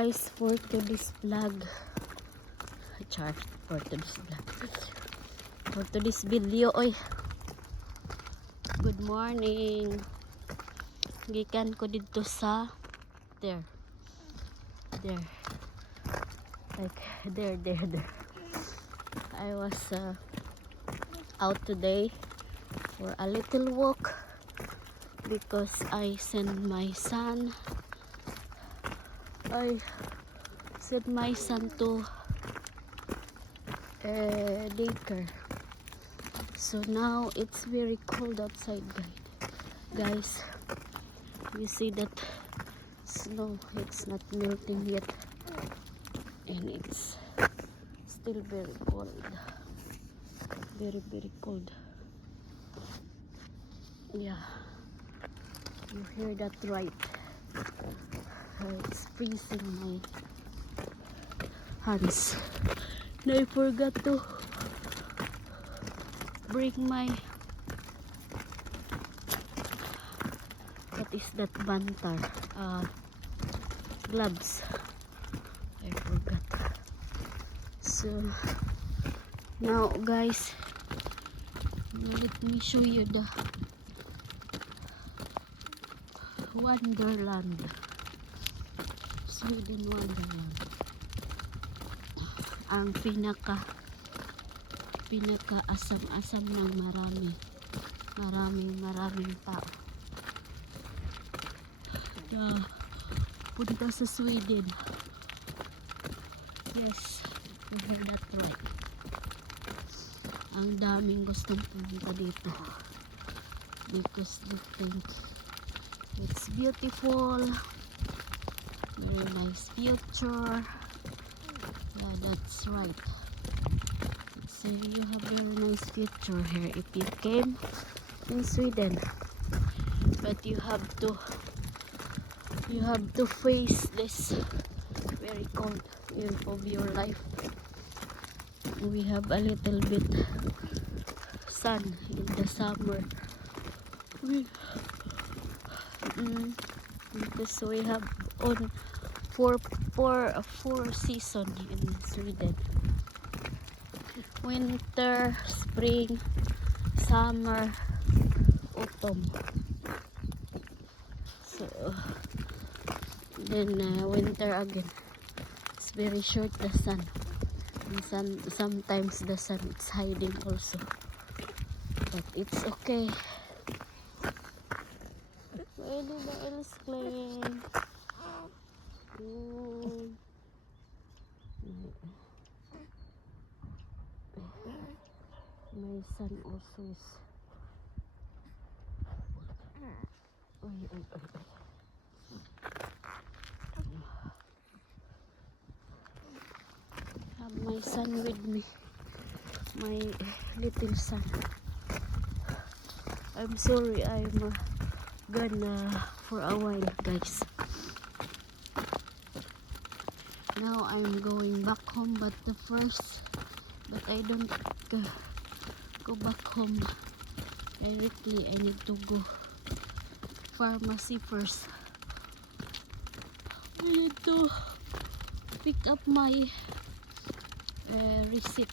Guys, for today's vlog, char, for today's vlog, for today's video, oy, good morning. Gikan ko dito sa there, like there. I was out today for a little walk because I sent my son to daycare. So now it's very cold outside, guys. You see that snow, it's not melting yet, and it's still very cold, very cold. Yeah, you hear that right? It's freezing my hands. And I forgot to bring my, what is that, banter gloves. I forgot. So now, guys, let me show you the Wonderland, Sweden Wonderland. Ang pinaka asam-asam ng maraming tao na punta sa Sweden. Yes, you heard that right. Ang daming gustong pumunta dito because they think it's beautiful, very nice future. Yeah, that's right. So you have very nice future here if you came in Sweden, but you have to face this very cold of your life. We have a little bit sun in the summer. Because we have on four season in Sweden: winter, spring, summer, autumn. So then winter again. It's very short, the sun. And sometimes the sun is hiding also, but it's okay. Where did the else playing? My son also is. Oy. Have my son with me, my little son. I'm sorry, I'm gone for a while, guys. Now I'm going back home, but I don't go back home directly. I need to go pharmacy first. I need to pick up my receipt,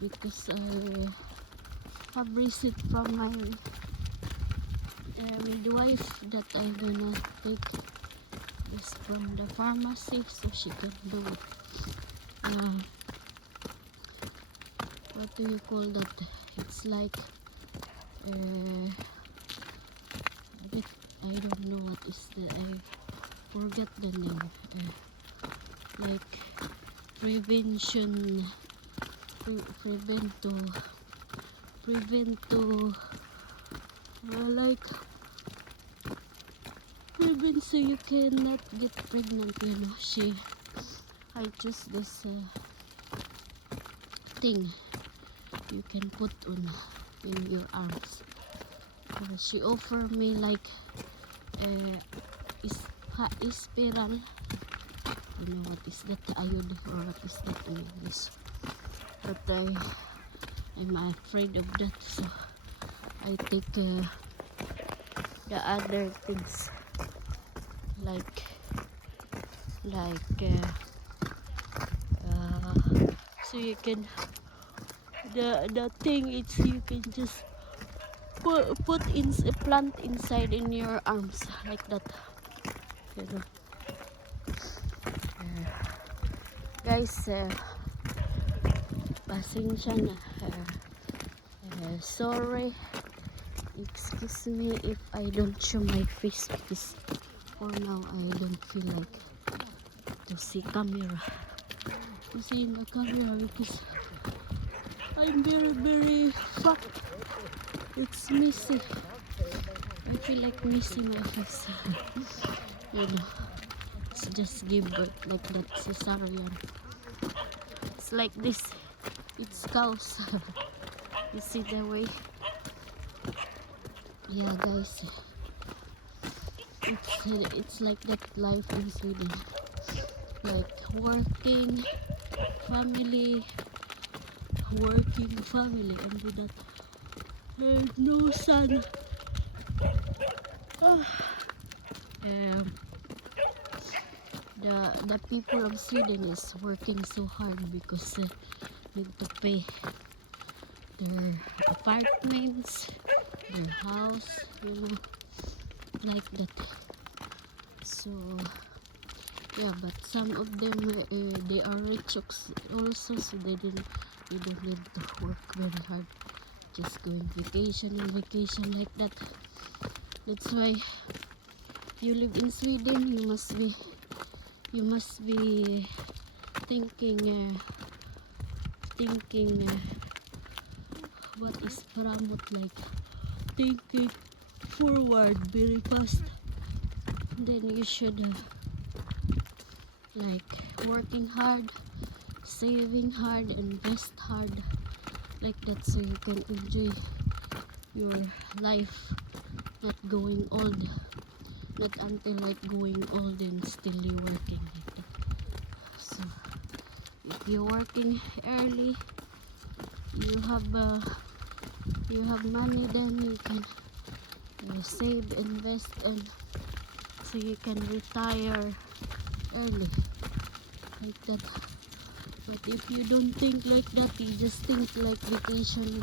because I have receipt from my midwife that I'm gonna take this from the pharmacy so she can do it. What do you call that? It's like I don't know what is the, I forget the name. Like prevent so you cannot get pregnant, I choose this thing you can put on in your arms. She offered me like spiral. I don't know what is that, iod, or what is that in English, but I'm afraid of that, so I take the other things. like like so you can the thing is you can just put in a plant inside in your arms like that, you know. Guys, pasensya na, sorry, excuse me if I don't show my face because for now I don't feel like to see camera, to see in the camera because I'm very fat. It's messy. I feel like missing my face. You know, it's just give birth like that cesarean. It's like this. It's cows. You see the way? Yeah, guys. It's like that life in Sweden. Like working family, and with that, no son. Um, the people of Sweden is working so hard because need to pay their apartments, their house, you know, like that. So yeah, but some of them they are rich also, so they don't need to work very hard, just going vacation and vacation like that. That's why you live in Sweden, you must be thinking what is promote, like thinking forward very fast. Then you should like working hard, saving hard, invest hard like that, so you can enjoy your life, not going old, not until like going old and still you working like that. So if you're working early, you have money, then you can save, invest, and so you can retire early like that. But if you don't think like that, you just think like vacation,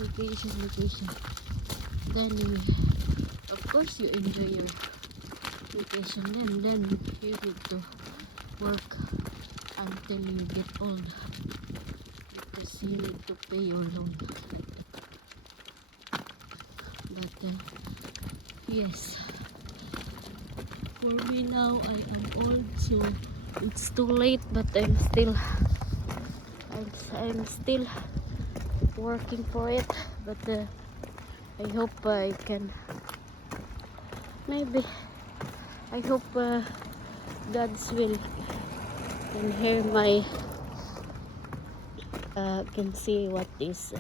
then of course you enjoy your vacation, then you need to work until you get old because you need to pay your loan like that. But yes, for me now I am old, so it's too late, but I'm still working for it. But I hope I can, maybe I hope God's will can hear my can see what is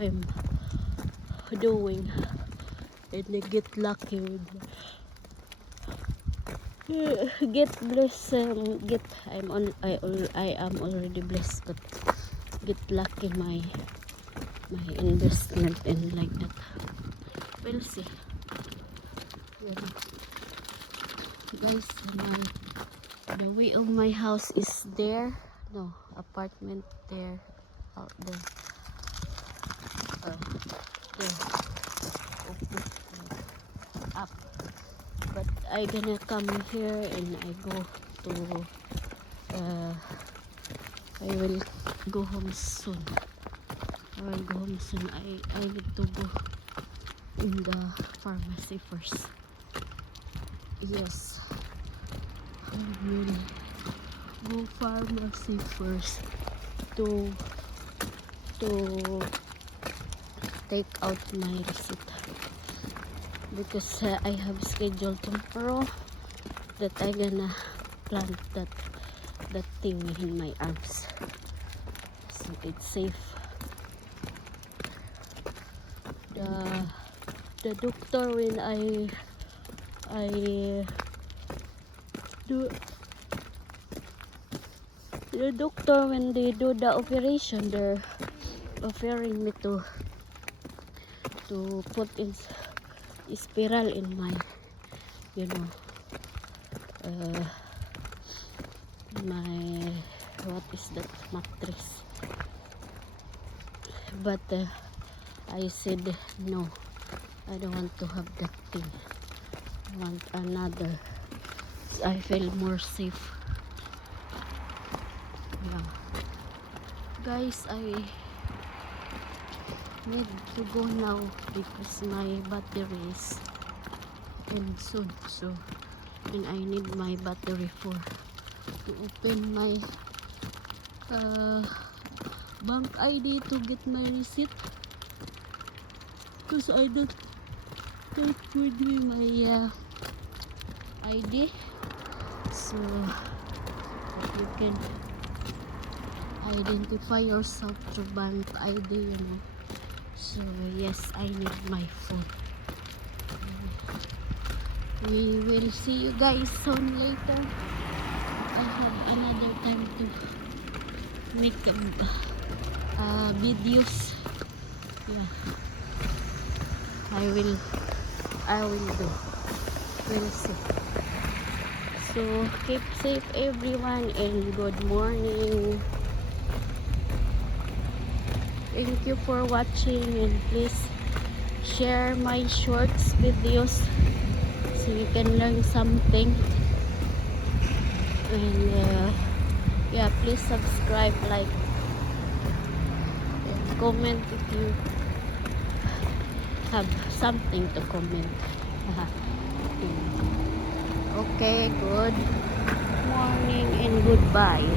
I'm doing, and I get lucky with get blessed, I am already blessed, but get lucky my investment and like that. We'll see. Yeah. Guys, the way of my house is there. No, apartment there, out there. There. Okay. Up. But I gonna come here and I go to I will go home soon. I need to go in the pharmacy first. Yes, I will go pharmacy first to take out my receipt, because I have scheduled tomorrow that I gonna plant that thing in my arms, so it's safe. The doctor, when I do the doctor, when they do the operation, they're offering me to put in spiral in my, you know, uh, my what is that mattress, but I said no, I don't want to have that thing. I want another. I feel more safe. Yeah. Guys, I need to go now because my battery is end soon. So, and I need my battery for to open my bank ID to get my receipt. Because I don't take with me my ID. So that you can identify yourself through bank ID, you know. So yes, I need my phone. We will see you guys soon later. I have another time to make videos. Yeah, I will do. We'll see. So keep safe everyone and good morning. Thank you for watching, and please share my shorts videos so you can learn something. And yeah, please subscribe, like, and comment if you have something to comment. Okay, good morning and goodbye.